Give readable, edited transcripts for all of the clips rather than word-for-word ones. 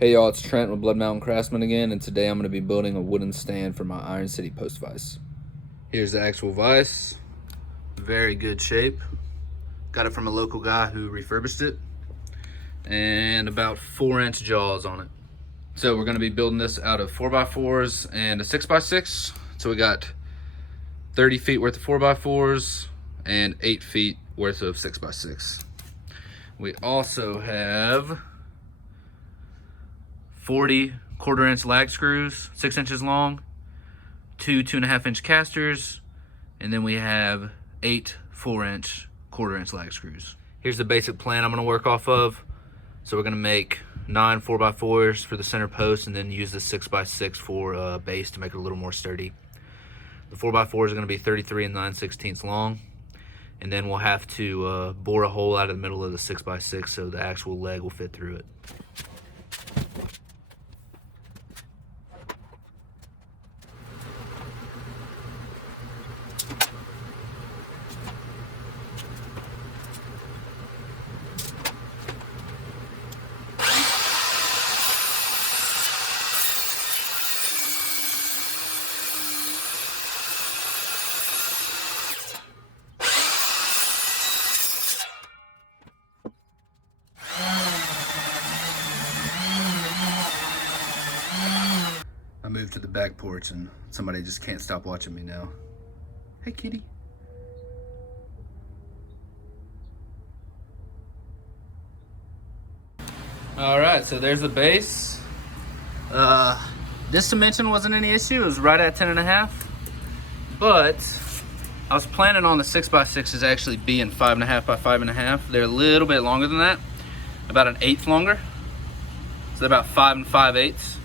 Hey y'all, it's Trent with Blood Mountain Craftsman again, and today I'm going to be building a wooden stand for my Iron City post vise. Here's the actual vise. Very good shape. Got it from a local guy who refurbished it. And about 4-inch jaws on it. So we're going to be building this out of 4x4s and a 6x6. So we got 30 feet worth of 4x4s and 8 feet worth of 6x6. We also have 40 1/4-inch lag screws, 6 inches long, 2 2.5-inch casters, and then we have 8 4-inch 1/4-inch lag screws. Here's the basic plan I'm going to work off of. So we're going to make 9 4x4s for the center post and then use the 6x6 for base to make it a little more sturdy. The 4x4s are going to be 33 9/16 long, and then we'll have to bore a hole out of the middle of the 6x6 so the actual leg will fit through it. I moved to the back porch and somebody just can't stop watching me now. Hey kitty. Alright, so there's the base. This dimension wasn't any issue, it was right at 10.5. But I was planning on the 6x6s actually being 5.5 by 5.5. They're a little bit longer than that, about 1/8 longer. So they're about 5 5/8.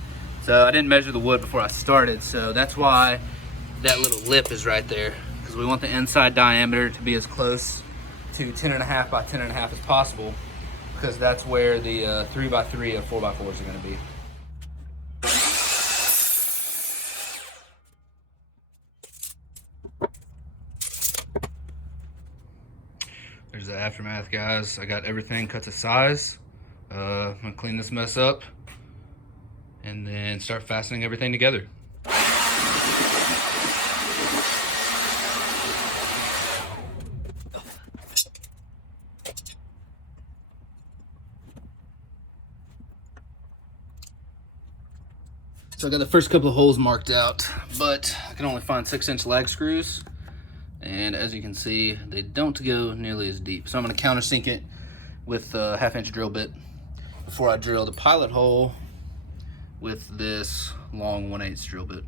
So I didn't measure the wood before I started, so that's why that little lip is right there, because we want the inside diameter to be as close to 10.5 by 10.5 as possible, because that's where the 3x3 and 4x4s are going to be. There's the aftermath, guys. I got everything cut to size. I'm gonna clean this mess up and then start fastening everything together. So I got the first couple of holes marked out, but I can only find 6-inch lag screws. And as you can see, they don't go nearly as deep. So I'm gonna countersink it with a 1/2-inch drill bit before I drill the pilot hole with this long 1/8 drill bit.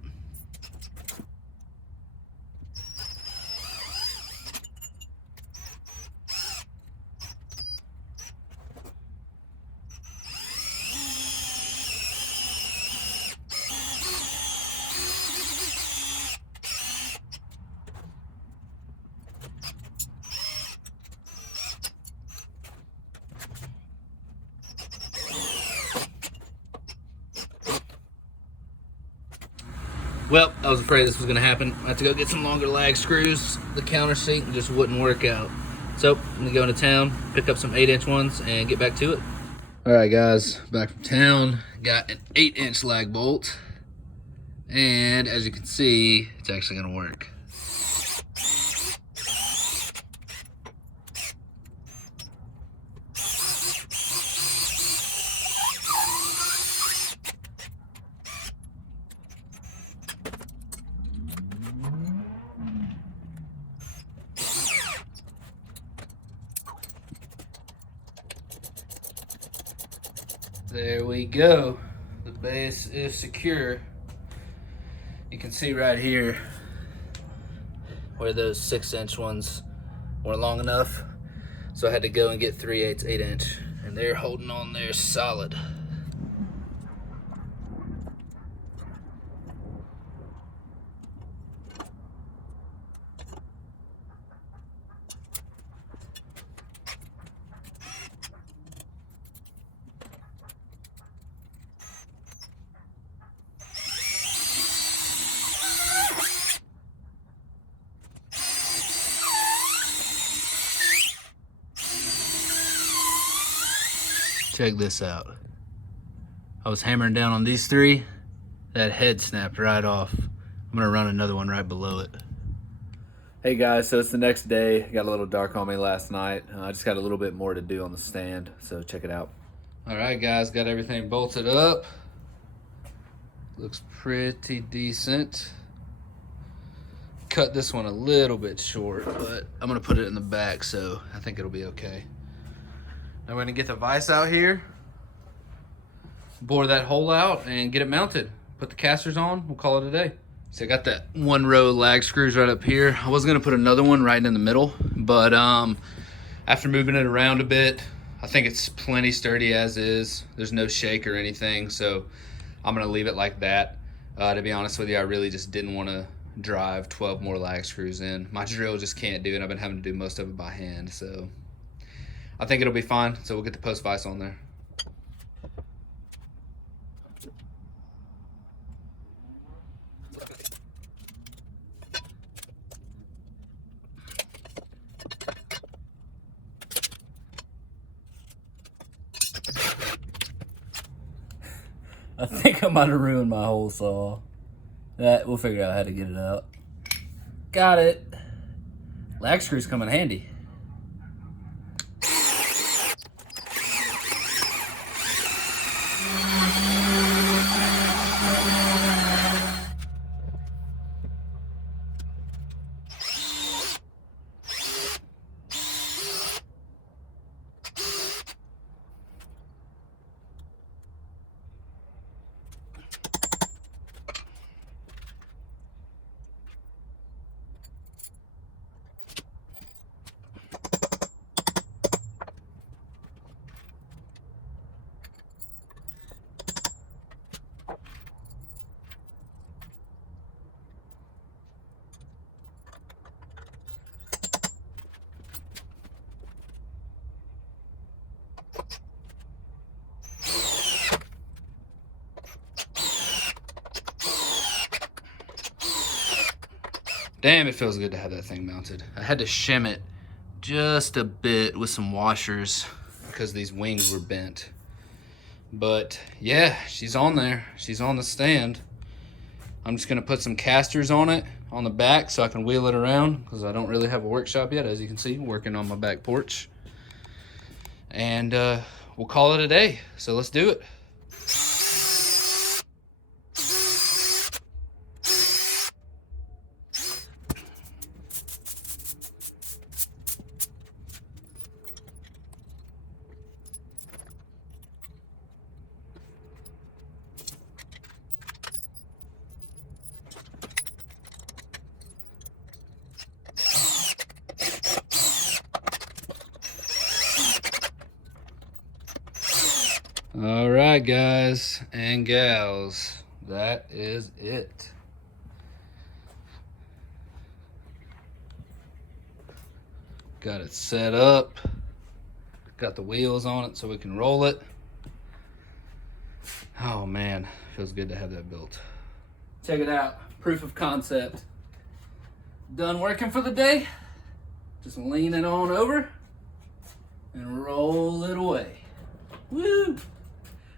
Well, I was afraid this was gonna happen. I had to go get some longer lag screws. The countersink just wouldn't work out. So I'm gonna go into town, pick up some 8-inch ones and get back to it. All right guys, back from town. Got an 8-inch lag bolt. And as you can see, it's actually gonna work. There we go. The base is secure. You can see right here where those 6-inch ones weren't long enough. So I had to go and get 3/8 8-inch, and they're holding on there solid. Check this out. I was hammering down on these three, that head snapped right off. I'm gonna run another one right below it. Hey guys, so it's the next day. Got a little dark on me last night. I just got a little bit more to do on the stand, so check it out. All right guys, got everything bolted up. Looks pretty decent. Cut this one a little bit short, but I'm gonna put it in the back, so I think it'll be okay. Now we're gonna get the vise out here, bore that hole out, and get it mounted. Put the casters on, we'll call it a day. So I got that one row of lag screws right up here. I was gonna put another one right in the middle, but after moving it around a bit, I think it's plenty sturdy as is. There's no shake or anything, so I'm gonna leave it like that. To be honest with you, I really just didn't wanna drive 12 more lag screws in. My drill just can't do it. I've been having to do most of it by hand, so I think it'll be fine. So we'll get the post vise on there. I think I might have ruined my hole saw. We'll figure out how to get it out. Got it. Lag screws come in handy. Damn, it feels good to have that thing mounted. I had to shim it just a bit with some washers because these wings were bent. But yeah, she's on there. She's on the stand. I'm just gonna put some casters on it on the back so I can wheel it around because I don't really have a workshop yet. As you can see, working on my back porch. And we'll call it a day. So let's do it. All right, guys and gals, that is it. Got it set up. Got the wheels on it so we can roll it. Oh man, feels good to have that built. Check it out, proof of concept. Done working for the day. Just lean it on over and roll it away. Woo!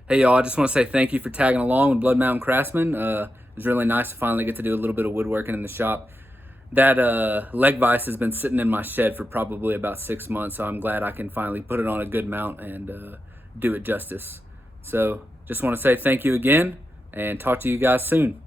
Hey y'all, I just want to say thank you for tagging along with Blood Mountain Craftsman. It was really nice to finally get to do a little bit of woodworking in the shop. That leg vise has been sitting in my shed for probably about 6 months, so I'm glad I can finally put it on a good mount and do it justice. So just want to say thank you again and talk to you guys soon.